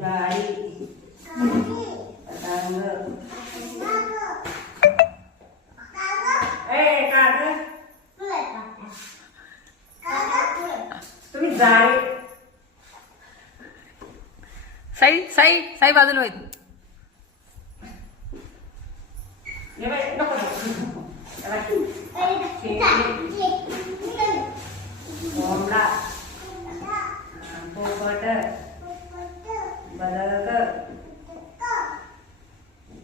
गाडी पतंग तुम्ही जाळे साई साई साई बाजूला होईल. कोंबडा पोपट बदक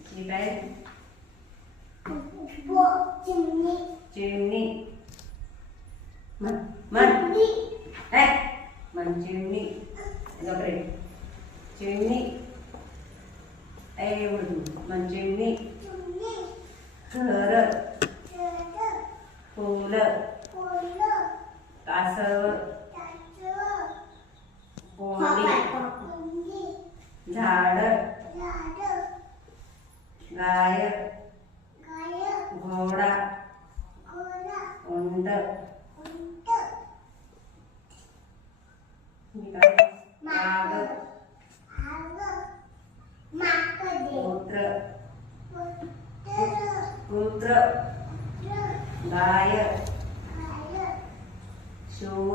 ठीक आहे. चिमणी मन चिमणी चिमणी मन चिमणी घर फूल कासव कोंबडी झाड गाय घोडा उंट वाघ कुत्र गाय शिव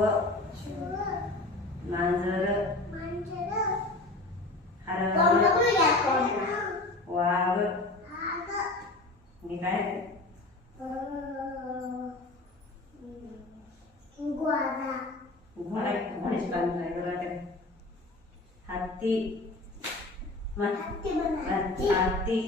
मांजर हरण वाघ हे काय घोड्याची पानं काय बघा काय हत्ती हत्ती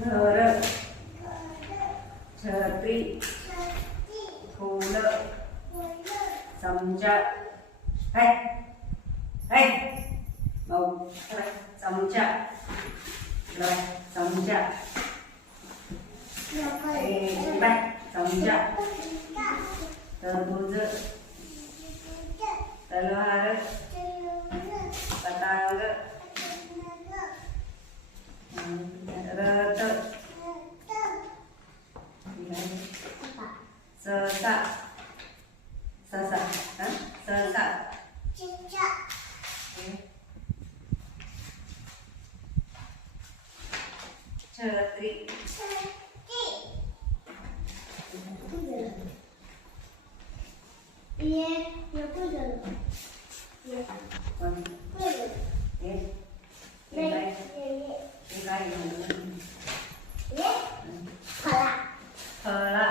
घर छत्री फूल चमचा चमचा चमचा चमचा तरबूज तलवार पतंग रथ ससा ससा ससा छत्री फळा